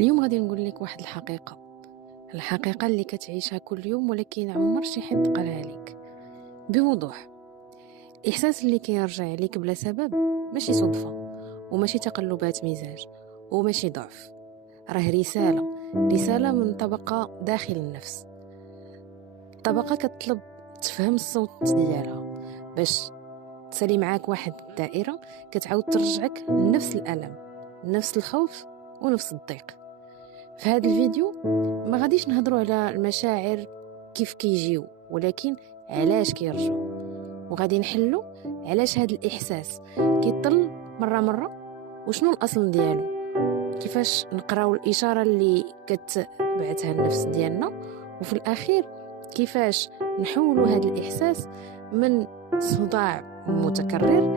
اليوم غادي نقول لك واحد الحقيقة اللي كتعيشها كل يوم، ولكن عمر شي حد قالها لك بوضوح. الإحساس اللي كيرجع لك بلا سبب ماشي صدفة، وماشي تقلبات مزاج، وماشي ضعف. راه رسالة من طبقة داخل النفس، طبقة كتطلب تفهم الصوت ديالها باش تسالي معاك واحد الدائرة كتعاود ترجعك لنفس الألم، نفس الخوف ونفس الضيق. في هذا الفيديو ما غاديش نهضروا على المشاعر كيف كيجيو، ولكن علاش كيرجعوا، وغادي نحلوا علاش هذا الإحساس كيطل مرة وشنو الأصل ديالو، كيفاش نقراو الإشارة اللي كتبعثها النفس ديالنا، وفي الأخير كيفاش نحولوا هذا الإحساس من صداع متكرر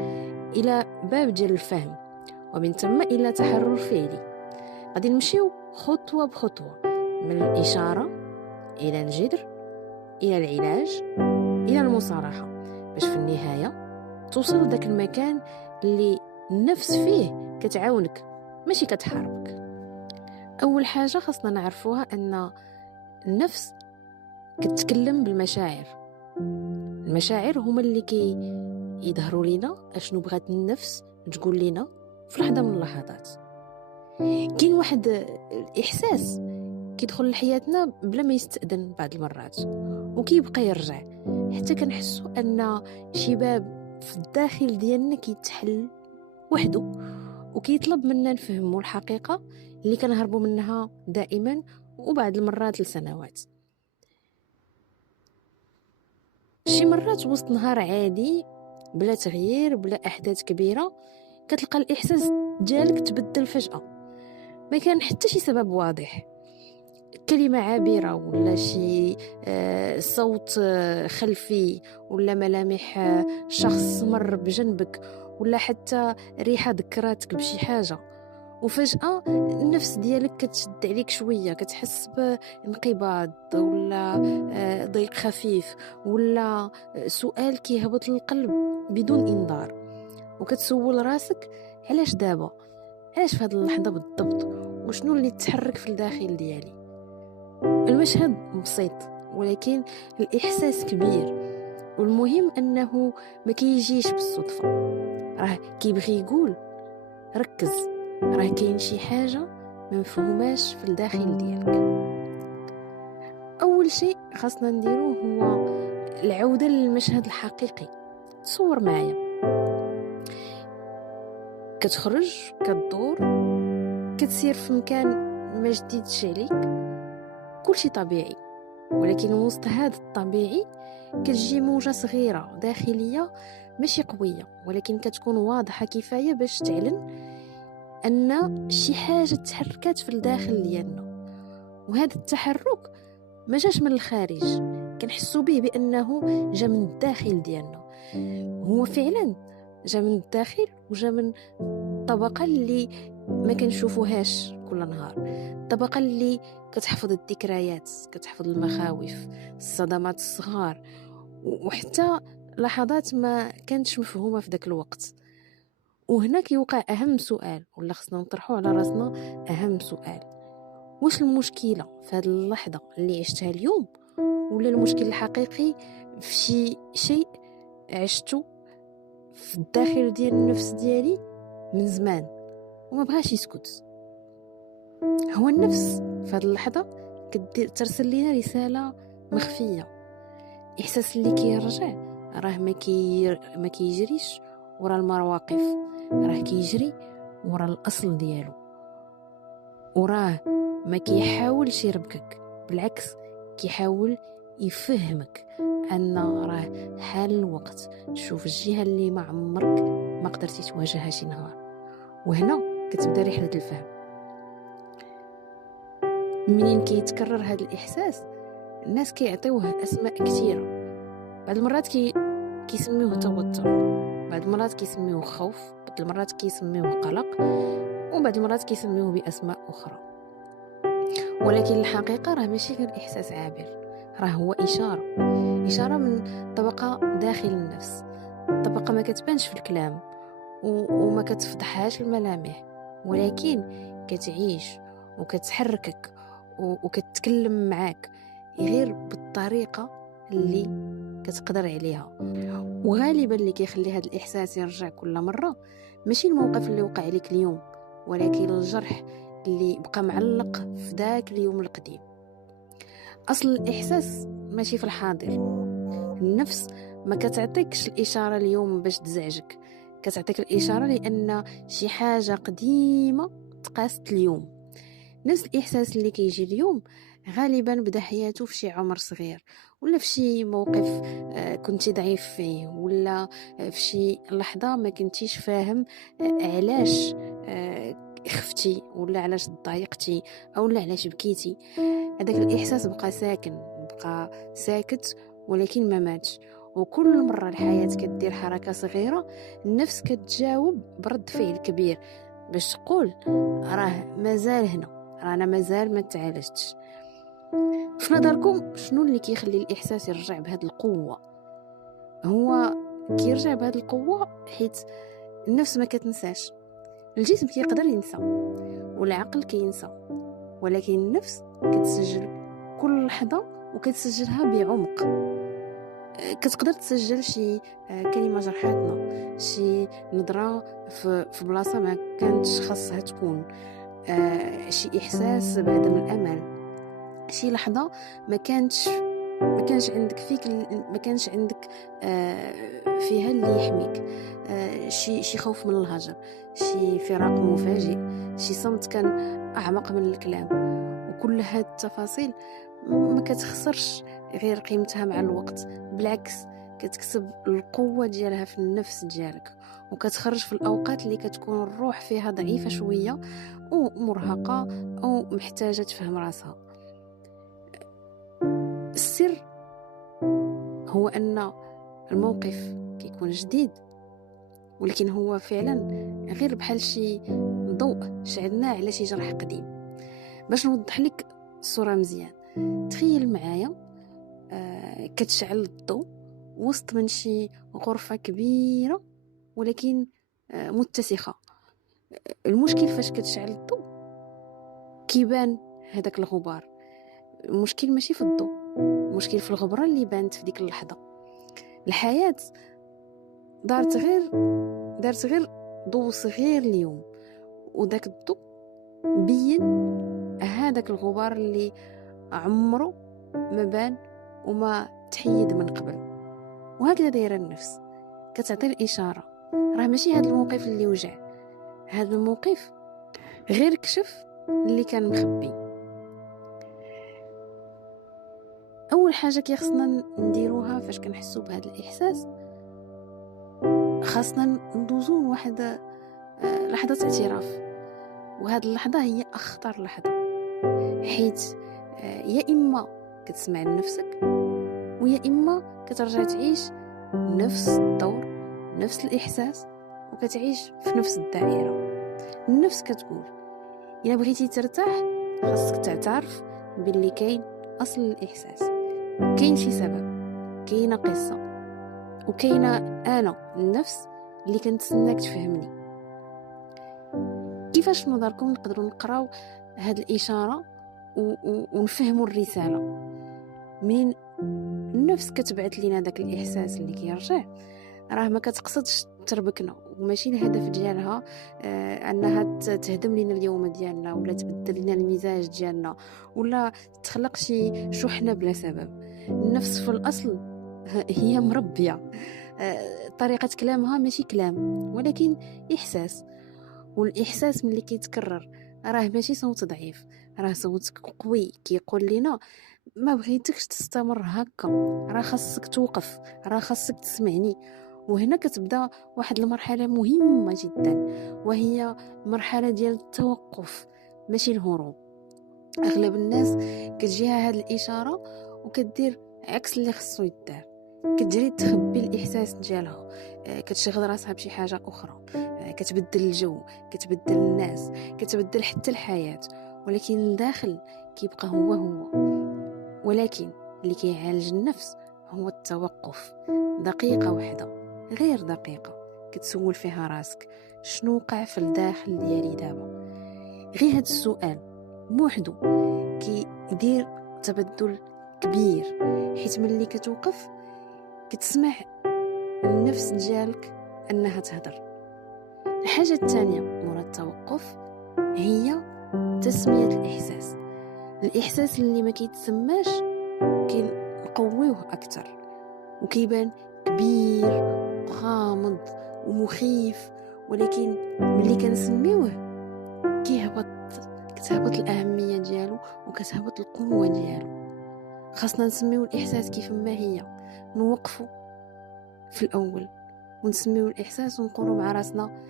إلى باب ديال الفهم، ومن ثم إلى تحرر فعلي. غادي نمشيو خطوة بخطوة من الإشارة إلى الجذر إلى العلاج إلى المصالحة، باش في النهاية توصل لذاك المكان اللي النفس فيه كتعاونك ماشي كتحاربك. أول حاجة خاصنا نعرفوها أن النفس كتتكلم بالمشاعر. المشاعر هما اللي يظهروا لنا اشنو بغات النفس تقول لنا في لحظة من اللحظات. كاين واحد الإحساس كيدخل لحياتنا بلا ما يستأذن بعض المرات، وكيبقى يرجع حتى كنحسوا أن شي باب في الداخل ديالنا كيتحل وحده، وكيطلب منا نفهموا الحقيقة اللي كنهربوا منها دائما وبعض المرات لسنوات. شي مرات وسط نهار عادي بلا تغيير بلا أحداث كبيرة كتلقى الإحساس ديالك تبدل فجأة، ما كان حتى شي سبب واضح، كلمة عابرة ولا شي صوت خلفي ولا ملامح شخص مر بجنبك ولا حتى ريحة ذكراتك بشي حاجة، وفجأة النفس ديالك كتشد عليك شوية، كتحس بانقباض ولا ضيق خفيف ولا سؤال كيهبط للقلب بدون إنذار، وكتسول راسك علاش دابا، علاش في هذه اللحظة بالضبط، وشنو اللي تحرك في الداخل ديالي. المشهد بسيط ولكن الإحساس كبير، والمهم أنه ما كيجيش بالصدفة، راه كيبغي يقول ركز، راه كاين شي حاجة ما مفهوماش في الداخل ديالك. أول شيء خاصنا نديروه هو العودة للمشهد الحقيقي. تصور معايا كتخرج كتدور كتسير في مكان ما جديدش عليك، كل شيء طبيعي، ولكن وسط هذا الطبيعي كتجي موجة صغيرة داخلية ماشي قوية، ولكن كتكون واضحة كفاية باش تعلن أن شي حاجة تحركات في الداخل ديالنا. وهذا التحرك ما جاش من الخارج، كنحسوا به بأنه جا من الداخل ديالنا. هو فعلا جا من الداخل وجا من الطبقة اللي ما كنشوفوهاش كل نهار، الطبقة اللي كتحفظ الذكريات، كتحفظ المخاوف، الصدمات الصغار، وحتى لحظات ما كانتش مفهومة في ذاك الوقت. وهنا كيوقع أهم سؤال، ولا خصنا نطرحه على راسنا أهم سؤال: واش المشكلة في هذه اللحظة اللي عشتها اليوم، ولا المشكل الحقيقي في شي شيء عشته في الداخل ديال النفس ديالي من زمان وما بغاش يسكت؟ هو النفس في هذه اللحظة ترسل لنا رسالة مخفية. إحساس اللي كيرجع راه ما كيجريش ورا المواقف، راه كيجري ورا الأصل ديالو، وراه ما كيحاولش يربكك، بالعكس كيحاول يفهمك أن راه حال الوقت تشوف الجهة اللي ما عمرك ما قدرتي تواجهها شي نهار. وهنا كتبدا رحلة الفهم. منين كيتكرر هذا الإحساس الناس كيعطيوه أسماء كثيرة، بعض المرات كيسميوه توتر، بعض المرات كيسميوه خوف، بعض المرات كيسميوه قلق، وبعض المرات كيسميوه بأسماء أخرى. ولكن الحقيقة راه ماشي غير إحساس عابر، راه هو إشارة من طبقة داخل النفس، طبقة ما كتبانش في الكلام وما كتفضحهاش الملامح، ولكن كتعيش وكتحركك وكتكلم معاك غير بالطريقة اللي كتقدر عليها. وغالبا اللي كيخلي هذا الإحساس يرجع كل مرة ماشي الموقف اللي وقع لك اليوم، ولكن الجرح اللي بقى معلق في ذاك اليوم القديم. أصل الإحساس ماشي في الحاضر. النفس ما كتعطيكش الإشارة اليوم باش تزعجك، كتعطيك الإشارة لأن شي حاجة قديمة تقاست اليوم. نفس الإحساس اللي كيجي اليوم غالبا بدا حياته في شي عمر صغير، ولا في شي موقف كنتي ضعيف فيه، ولا في شي لحظة ما كنتيش فاهم علاش خفتي، ولا علاش ضايقتي، او لا علاش بكيتي. هذاك الإحساس بقى ساكن، بقى ساكت، ولكن ما ماتش. وكل مرة الحياة كدير حركة صغيرة النفس كتجاوب برد فعل كبير باش تقول راه مازال هنا، رانا مازال ما تعالجتش. في نظركم شنو اللي كيخلي الإحساس يرجع بهذه القوة؟ هو كيرجع بهذه القوة حيت النفس ما كتنساش. الجسم كيقدر ينسى والعقل كينسى، ولكن النفس كتسجل كل لحظة وكتسجلها بعمق. كتقدر تسجل شي كلمة جرحتنا، شي نظرة في بلاصة ما كانتش خاصها تكون، شي إحساس بعدم الأمان، شي لحظة ما كانش عندك ما كانش عندك فيها اللي يحميك، شي خوف من الهجر، شي فراق مفاجئ، شي صمت كان أعمق من الكلام. وكل هاد التفاصيل ما كتخسرش غير قيمتها مع الوقت، بالعكس كتكسب القوة ديالها في النفس ديالك، وكتخرج في الأوقات اللي كتكون الروح فيها ضعيفة شوية أو مرهقة أو محتاجة تفهم راسها. السر هو أن الموقف كيكون جديد، ولكن هو فعلا غير بحال شي ضوء شعلنا على شي جرح قديم. باش نوضح لك الصورة مزيان، تخيل معايا كتشعل الضوء وسط من شي غرفة كبيرة ولكن متسخة. المشكل فاش كتشعل الضوء كيبان هذاك الغبار. المشكل ماشي في الضوء، المشكل في الغبرة اللي بانت في ديك اللحظة. الحياة دارت غير ضوء صغير اليوم، وداك الضوء بين هذاك الغبار اللي عمره ما بان وما تحيد من قبل. وهكذا دايره النفس، كتعطي الإشارة راه ماشي هذا الموقف اللي وجع، هذا الموقف غير كشف اللي كان مخبي. اول حاجه كيخصنا نديروها فاش كنحسوا بهذا الاحساس، خاصنا ندوزو واحد لحظه اعتراف. وهذه اللحظه هي اخطر لحظه، حيت يا اما كتسمع لنفسك، ويا اما كترجع تعيش نفس الدور، نفس الاحساس، وكتعيش في نفس الدائره. النفس كتقول الا بغيتي ترتاح خاصك تعترف باللي كاين اصل الاحساس، كاين شي سبب، كاينه قصه، وكاينه انا النفس اللي كنتسناك تفهمني. كيفاش نظركم نقدروا نقراو هاد الاشاره ونفهموا الرساله؟ من النفس كتبعت لينا داك الاحساس اللي كيرجع، راه ما كتقصدش تربكنا، وماشي الهدف ديالها انها تهدم لنا اليوم ديالنا، ولا تبدل لنا المزاج ديالنا، ولا تخلق شي شحنه بلا سبب. النفس في الاصل هي مربيه، طريقه كلامها ماشي كلام ولكن احساس. والاحساس ملي كيتكرر راه ماشي صوت ضعيف، راه صوت قوي كيقول لنا ما بغيتكش تستمر هكا، راه خاصك توقف، راه خاصك تسمعني. وهنا كتبدا واحد المرحله مهمه جدا، وهي مرحله ديال التوقف ماشي الهروب. اغلب الناس كتجيها هاد الاشاره وكدير عكس اللي خصو يدار، كتجري تخبي الاحساس ديالها، كتشغل راسها بشي حاجه اخرى، كتبدل الجو، كتبدل الناس، كتبدل حتى الحياه، ولكن الداخل كيبقى هو. ولكن اللي كيعالج النفس هو التوقف، دقيقه واحده، غير دقيقه، كتسول فيها راسك شنو وقع في الداخل ديالي دابا. غير هاد السؤال بوحدو كيدير تبدل كبير، حيت ملي كتوقف كتسمع النفس ديالك انها تهدر. الحاجه الثانيه مورا التوقف هي تسميه الاحساس اللي ما كيتسماش كنقويوه اكثر وكيبان كبير غامض ومخيف، ولكن ملي كنسميوه كتهبط الاهميه ديالو وكتهبط القوه ديالو. خاصنا نسميو الاحساس كيف ما هي، نوقفو في الاول ونسميو الاحساس ونقولوا مع راسنا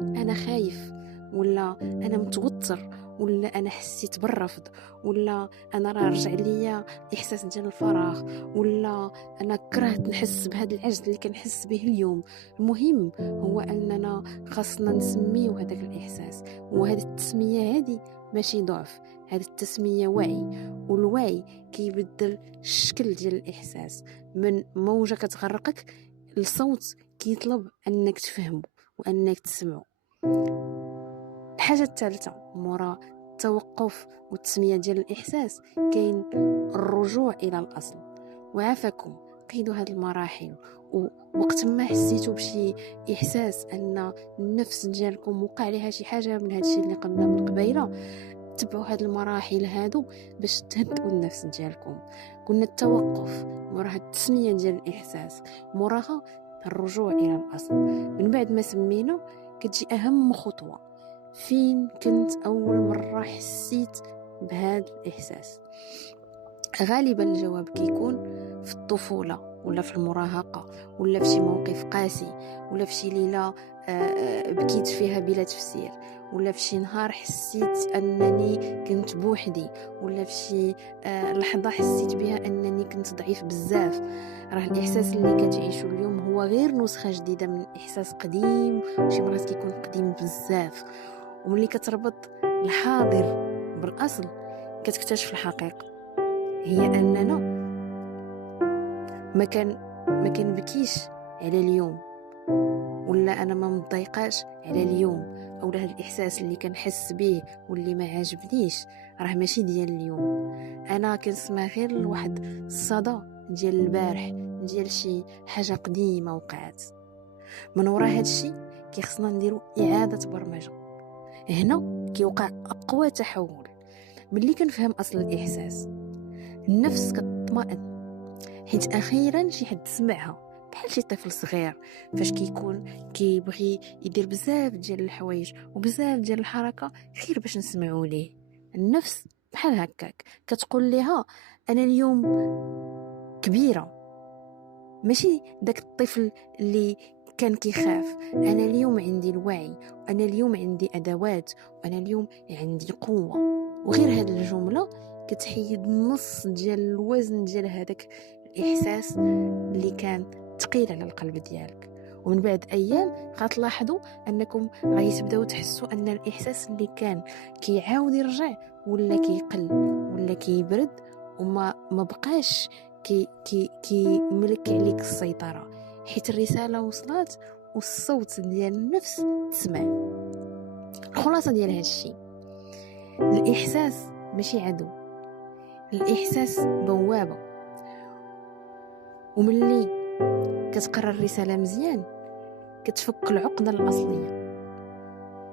انا خايف، ولا انا متوتر، ولا انا حسيت بالرفض، ولا انا راه رجع ليا احساس ديال الفراغ، ولا انا كرهت نحس بهذا العجز اللي كنحس به اليوم. المهم هو اننا خاصنا نسميو هذاك الاحساس، وهذه التسميه هذه ماشي ضعف، هذه التسميه وعي، والوعي كيبدل الشكل ديال الاحساس من موجه كتغرقك لصوت كيطلب انك تفهمه وانك تسمعه. الحاجه الثالثه مورا التوقف والتسميه ديال الاحساس كاين الرجوع الى الاصل. وعافاكم قيدوا هذه المراحل، ووقت ما حسيتوا بشي احساس ان النفس ديالكم وقع لها شي حاجه من هذا الشيء اللي قلنا من قبيله، تبعوا هذه المراحل هادو باش تهدئوا النفس ديالكم. قلنا التوقف موراها التسميه ديال الاحساس، موراها الرجوع الى الاصل. من بعد ما سمينا كتجي اهم خطوه، فين كنت اول مره حسيت بهذا الاحساس؟ غالبا الجواب كيكون في الطفوله، ولا في المراهقه، ولا في شي موقف قاسي، ولا في شي ليله بكيت فيها بلا تفسير، ولا في شي نهار حسيت انني كنت بوحدي، ولا في شي لحظه حسيت بها انني كنت ضعيف بزاف. راه الاحساس اللي كتعيشو اليوم هو غير نسخه جديده من احساس قديم، وشي مرات كيكون قديم بزاف. وملي كتربط الحاضر بالاصل كتكتشف الحقيقه، هي اننا ما كنبكيش على اليوم، ولا انا ما مضايقاش على اليوم، او هذا الاحساس اللي كنحس به واللي ما عاجبنيش راه ماشي ديال اليوم. انا كنسمع غير لواحد الصدى ديال البارح، ديال شي حاجه قديمه وقعت. من وراء هذا الشيء كيخصنا نديرو اعاده برمجه. هنا كيوقع اقوى تحول. ملي كنفهم اصل الاحساس النفس كتطمئن، حيت اخيرا شي حد سمعها. بحال شي طفل صغير فاش كيكون كيبغي يدير بزاف ديال الحوايج وبزاف ديال الحركه غير باش نسمعو ليه. النفس بحال هكاك كتقول ليها انا اليوم كبيره، ماشي داك الطفل اللي كان كيخاف. انا اليوم عندي الوعي، وانا اليوم عندي ادوات، وانا اليوم عندي قوه. وغير هاد الجمله كتحيد نص ديال الوزن ديال هذاك الاحساس اللي كان ثقيل على القلب ديالك. ومن بعد ايام غتلاحظوا انكم غادي تبداو تحسوا ان الاحساس اللي كان كيعاود يرجع ولا كيقل ولا كيبرد، وما بقاش كي ملك عليك السيطره، حيت الرساله وصلت والصوت ديال النفس تسمع. الخلاصه ديال هذا الشيء، الاحساس ماشي عدو، الاحساس بوابه. وملي كتقرا الرساله مزيان كتفك العقده الاصليه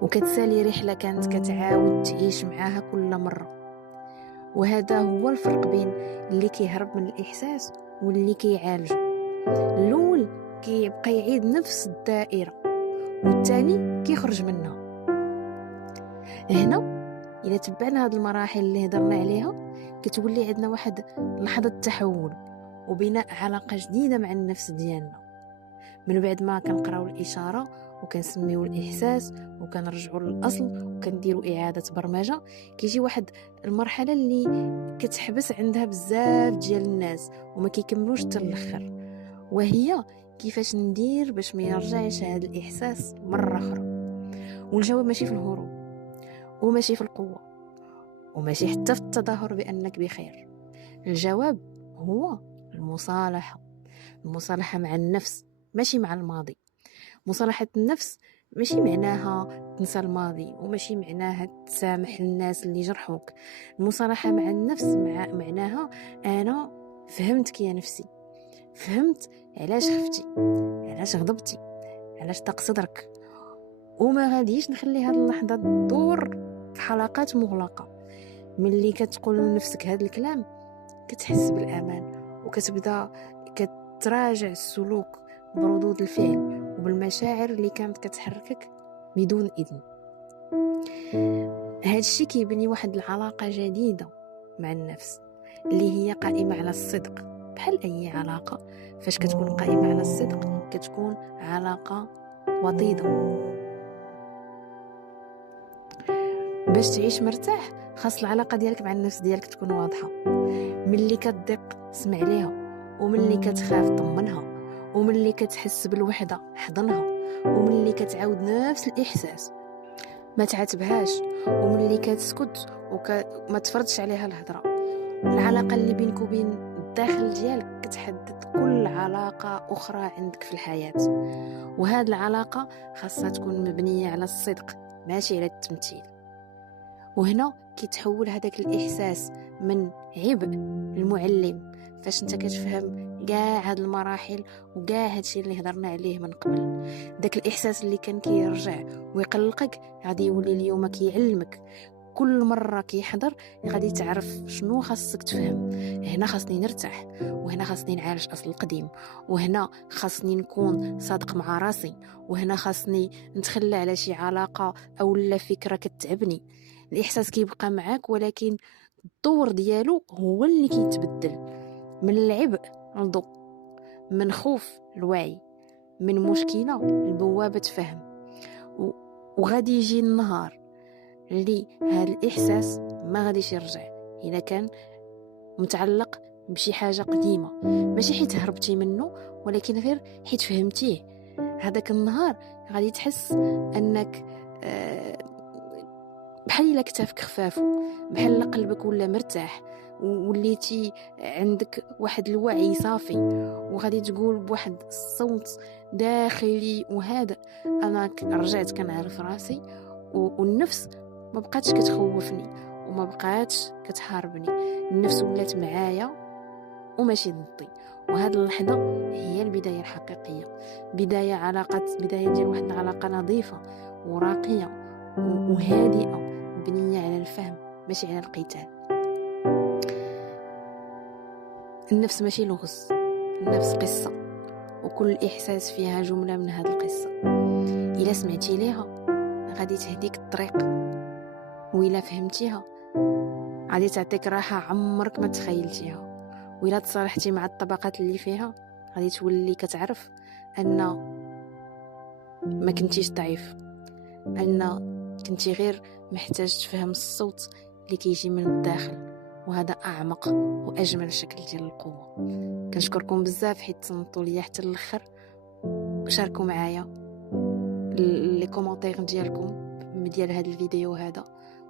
وكتسالي رحله كانت كتعاود تعيش معاها كل مره. وهذا هو الفرق بين اللي كيهرب من الاحساس واللي كيعالجه. الاول كيبقى يعيد نفس الدائره، والثاني كيخرج منها. هنا الا تبعنا هذه المراحل اللي هضرنا عليها كتولي عندنا واحد لحظه تحول وبناء علاقه جديده مع النفس ديالنا. من بعد ما كنقراو الاشاره وكنسميو الاحساس وكنرجعوا للاصل وكنديروا اعاده برمجه، كيجي واحد المرحله اللي كتحبس عندها بزاف ديال الناس وما كيكملوش حتى الاخر، وهي كيفاش ندير باش ما يرجعش هذا الاحساس مره اخرى. والجواب ماشي في الهروب، وماشي في القوه، وماشي حتى في التظاهر بانك بخير. الجواب هو المصالحه مع النفس، ماشي مع الماضي. مصالحه النفس ماشي معناها تنسى الماضي، وماشي معناها تسامح الناس اللي جرحوك. المصالحة مع النفس معناها أنا فهمتك يا نفسي، فهمت علاش خفتي، علاش غضبتي، علاش ضاق صدرك، وما غاديش نخلي هاد اللحظة تدور في حلقات مغلقة. ملي كتقول لنفسك هاد الكلام كتحس بالأمان، وكتبدا كتراجع السلوك بردود الفعل وبالمشاعر اللي كانت كتحركك بدون إذن. هاد الشي كيبني واحد العلاقة جديدة مع النفس اللي هي قائمة على الصدق. بحال أي علاقة، فاش كتكون قائمة على الصدق كتكون علاقة وطيدة. باش تعيش مرتاح خاص العلاقة ديالك مع النفس ديالك تكون واضحة. ملي كتضيق سمع ليها، وملي كتخاف طمنها، وملي كتحس بالوحدة حضنها، وملي كتعاود نفس الإحساس ما تعاتبهاش، وملي كتسكت وما تفرضش عليها الهضرة. العلاقة اللي بينك وبين الداخل ديالك كتحدد كل علاقة أخرى عندك في الحياة. وهذه العلاقة خاصها تكون مبنية على الصدق ماشي على التمثيل. وهنا كيتحول هذاك الإحساس من عبء المعلم، فاش انت كتفهم كاع هاد المراحل وكاع هادشي اللي هضرنا عليه من قبل. داك الإحساس اللي كان كيرجع ويقلقك غادي يولي اليوم كيعلمك. كل مرة كيحضر غادي تعرف شنو خاصك تفهم. هنا خاصني نرتاح، وهنا خاصني نعالج أصل القديم، وهنا خاصني نكون صادق مع راسي، وهنا خاصني نتخلى على شي علاقة أو لا فكرة كتعبني. الإحساس كيبقى معاك، ولكن الدور ديالو هو اللي كيتبدل من العبء للضوء، من خوف لوعي، من مشكلة لبوابة فهم. وغادي يجي النهار اللي هذا الإحساس ما غاديش يرجع إذا كان متعلق بشي حاجة قديمة، ماشي حيت هربتي منه ولكن غير حيت فهمتيه. هذاك النهار غادي تحس أنك بحال الا كتافك خفافو، بحال قلبك ولا مرتاح، وليتي عندك واحد الوعي صافي، وغادي تقول بواحد الصوت داخلي وهذا انا رجعت كنعرف راسي، والنفس ما بقاتش كتخوفني وما بقاتش كتحاربني. النفس ولات معايا وماشي ضدي. وهذه اللحظة هي البداية الحقيقية، بداية ديال واحد العلاقة نظيفة وراقية وهادئة، بنية على الفهم ماشي على القتال. النفس ماشي لغز، النفس قصة، وكل إحساس فيها جملة من هذه القصة. إلا سمعتي ليها غادي تهديك الطريق، وإلا فهمتيها غادي تعطيك راحة عمرك ما تخيلتيها. وإلا تصالحتي مع الطبقات اللي فيها غادي تولي كتعرف أن ما كنتيش ضعيف، أن كنتي غير محتاج تفهم الصوت اللي كيجي من الداخل، وهذا أعمق وأجمل شكل ديال القوة. كنشكركم بزاف حيت تصنتوا ليا حتى الاخر. شاركوا معايا لي كومونتير ديالكم ديال هذا الفيديو هذا،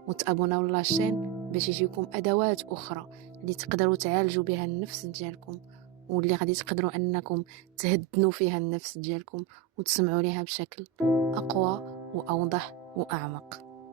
وتابوناو لاشين باش يجيكم ادوات اخرى اللي تقدروا تعالجوا بها النفس ديالكم، واللي غادي تقدروا انكم تهدنوا فيها النفس ديالكم وتسمعوا ليها بشكل اقوى واوضح واعمق.